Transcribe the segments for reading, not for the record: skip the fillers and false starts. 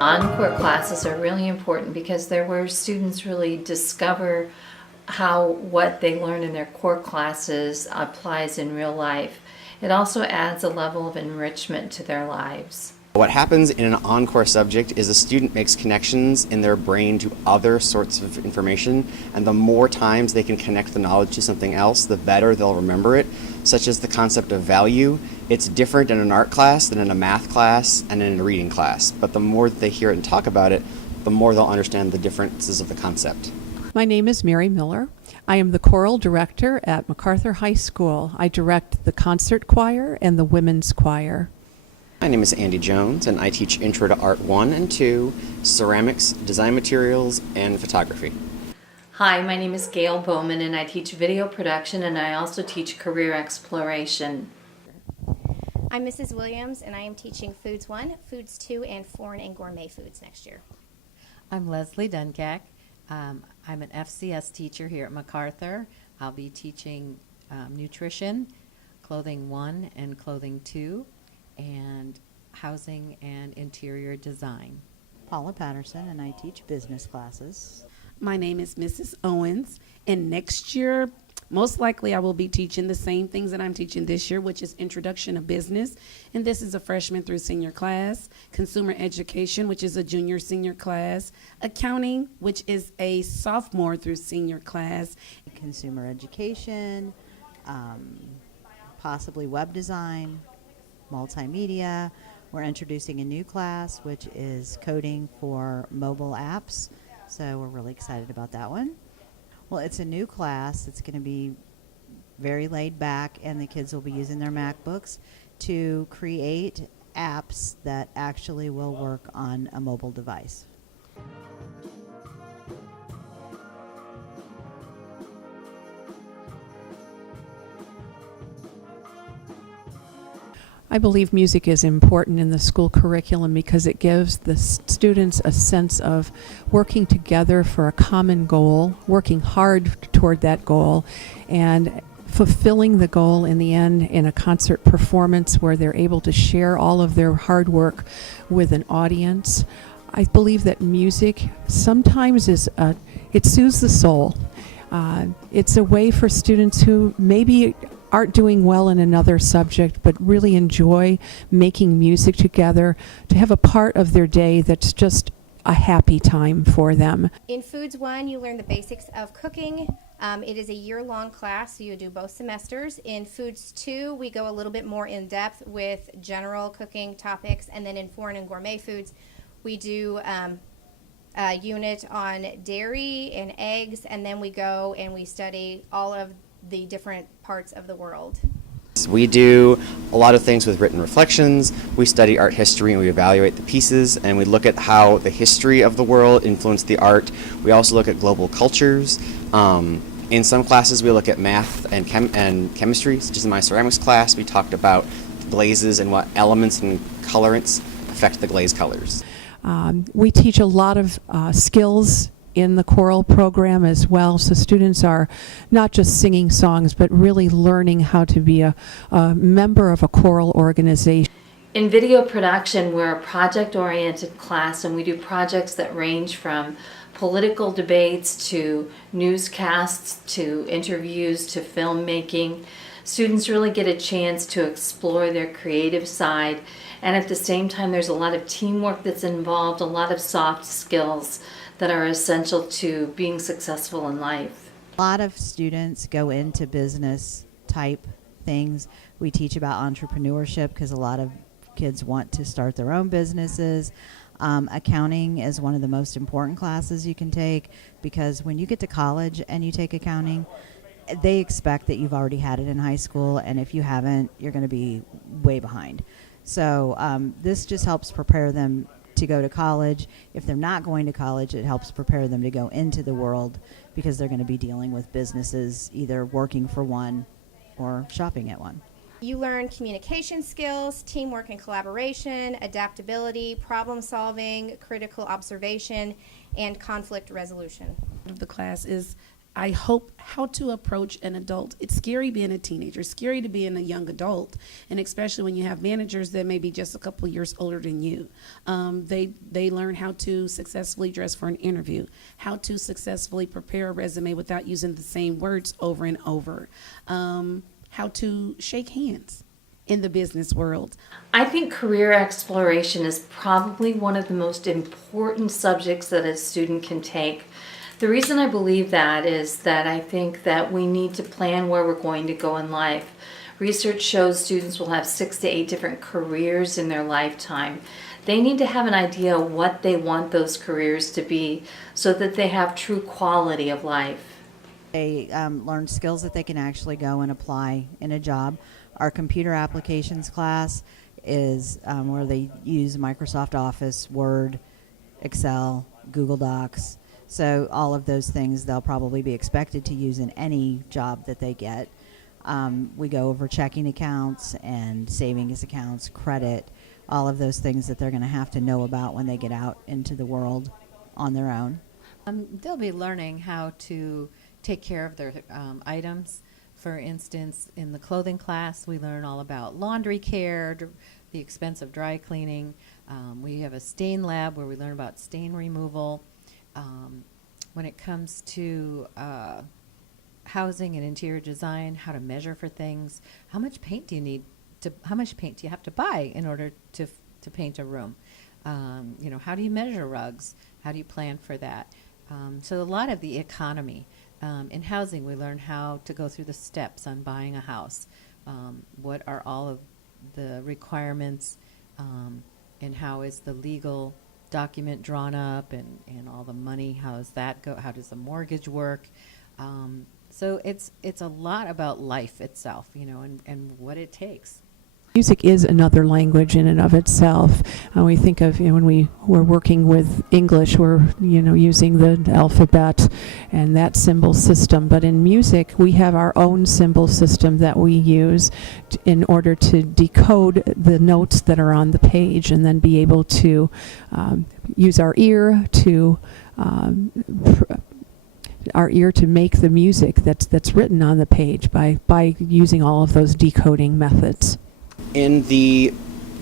Encore classes are really important because they're where students really discover how what they learn in their core classes applies in real life. It also adds a level of enrichment to their lives. What happens in an Encore subject is a student makes connections in their brain to other sorts of information, and the more times they can connect the knowledge to something else, the better they'll remember it, such as the concept of value. It's different in an art class than in a math class and in a reading class, but the more that they hear it and talk about it, the more they'll understand the differences of the concept. My name is Mary Miller. I am the choral director at MacArthur High School. I direct the concert choir and the women's choir. My name is Andy Jones, and I teach Intro to Art 1 and 2, ceramics, design materials, and photography. Hi, my name is Gail Bowman and I teach video production and I also teach career exploration. I'm Mrs. Williams and I am teaching Foods 1, Foods 2, and Foreign and Gourmet Foods next year. I'm Leslie Dunkak. I'm an FCS teacher here at MacArthur. I'll be teaching nutrition, clothing 1 and clothing 2, and housing and interior design. Paula Patterson, and I teach business classes. My name is Mrs. Owens, and next year, most likely I will be teaching the same things that I'm teaching this year, which is Introduction to Business, and this is a freshman through senior class, Consumer Education, which is a junior senior class, Accounting, which is a sophomore through senior class. Consumer education, possibly web design, multimedia. We're introducing a new class, which is coding for mobile apps, so we're really excited about that one. Well, it's a new class. It's going to be very laid back, and the kids will be using their MacBooks to create apps that actually will work on a mobile device. I believe music is important in the school curriculum because it gives the students a sense of working together for a common goal, working hard toward that goal, and fulfilling the goal in the end in a concert performance where they're able to share all of their hard work with an audience. I believe that music sometimes it soothes the soul. It's a way for students who maybe aren't doing well in another subject but really enjoy making music together to have a part of their day that's just a happy time for them. In Foods 1, you learn the basics of cooking. It is a year-long class, so you do both semesters. In Foods 2, we go a little bit more in depth with general cooking topics, and then in Foreign and Gourmet Foods, we do a unit on dairy and eggs, and then we go and we study all of the different parts of the world. We do a lot of things with written reflections. We study art history and we evaluate the pieces, and we look at how the history of the world influenced the art. We also look at global cultures. In some classes we look at math and chemistry, such as in my ceramics class we talked about glazes and what elements and colorants affect the glaze colors. We teach a lot of skills in the choral program as well, so students are not just singing songs but really learning how to be a member of a choral organization. In video production, we're a project-oriented class and we do projects that range from political debates to newscasts to interviews to filmmaking. Students really get a chance to explore their creative side, and at the same time there's a lot of teamwork that's involved, a lot of soft skills that are essential to being successful in life. A lot of students go into business type things. We teach about entrepreneurship because a lot of kids want to start their own businesses. Accounting is one of the most important classes you can take because when you get to college and you take accounting, they expect that you've already had it in high school, and if you haven't, you're going to be way behind. So this just helps prepare them to go to college. If they're not going to college, it helps prepare them to go into the world because they're going to be dealing with businesses, either working for one or shopping at one. You learn communication skills, teamwork and collaboration, adaptability, problem solving, critical observation, and conflict resolution. The class is I hope how to approach an adult. It's scary being a teenager, it's scary to be a young adult, and especially when you have managers that may be just a couple years older than you. They learn how to successfully dress for an interview, how to successfully prepare a resume without using the same words over and over, how to shake hands in the business world. I think career exploration is probably one of the most important subjects that a student can take. The reason I believe that is that I think that we need to plan where we're going to go in life. Research shows students will have 6 to 8 different careers in their lifetime. They need to have an idea what they want those careers to be so that they have true quality of life. They learn skills that they can actually go and apply in a job. Our computer applications class is where they use Microsoft Office, Word, Excel, Google Docs. So all of those things they'll probably be expected to use in any job that they get. We go over checking accounts and savings accounts, credit, all of those things that they're going to have to know about when they get out into the world on their own. They'll be learning how to take care of their items. For instance, in the clothing class, we learn all about laundry care, the expense of dry cleaning. We have a stain lab where we learn about stain removal. When it comes to housing and interior design, how to measure for things, how much paint do you have to buy in order to paint a room? How do you measure rugs? How do you plan for that? So a lot of the economy. In housing, we learn how to go through the steps on buying a house. What are all of the requirements, and how is the legal document drawn up, and all the money, how does that go? How does the mortgage work? So it's a lot about life itself, and what it takes. Music is another language in and of itself. We think of when we're working with English, we're using the alphabet and that symbol system. But in music, we have our own symbol system that we use in order to decode the notes that are on the page, and then be able to use our ear to make the music that's written on the page by using all of those decoding methods. In the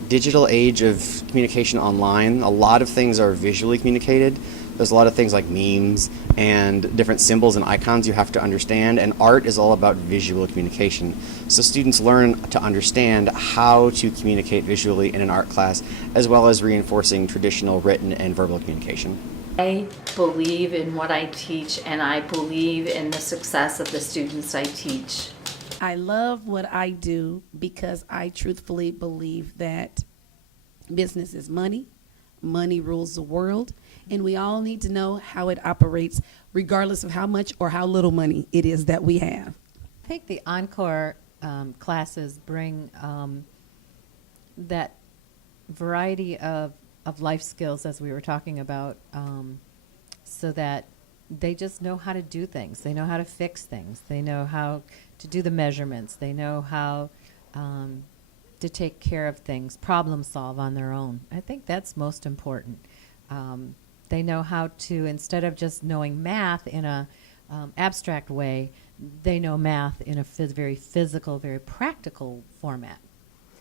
digital age of communication online, a lot of things are visually communicated. There's a lot of things like memes and different symbols and icons you have to understand, and art is all about visual communication. So students learn to understand how to communicate visually in an art class, as well as reinforcing traditional written and verbal communication. I believe in what I teach, and I believe in the success of the students I teach. I love what I do because I truthfully believe that business is money. Money rules the world, and we all need to know how it operates, regardless of how much or how little money it is that we have. I think the Encore classes bring that variety of life skills, as we were talking about, so that they just know how to do things. They know how to fix things. They know how to do the measurements. They know how to take care of things, problem solve on their own. I think that's most important. They know how to, instead of just knowing math in a abstract way, they know math in a very physical, very practical format.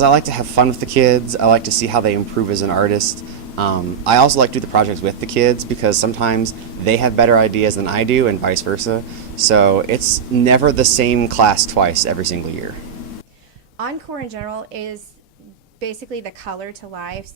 I like to have fun with the kids. I like to see how they improve as an artist. I also like to do the projects with the kids because sometimes they have better ideas than I do and vice versa. So it's never the same class twice every single year. Encore in general is basically the color to life.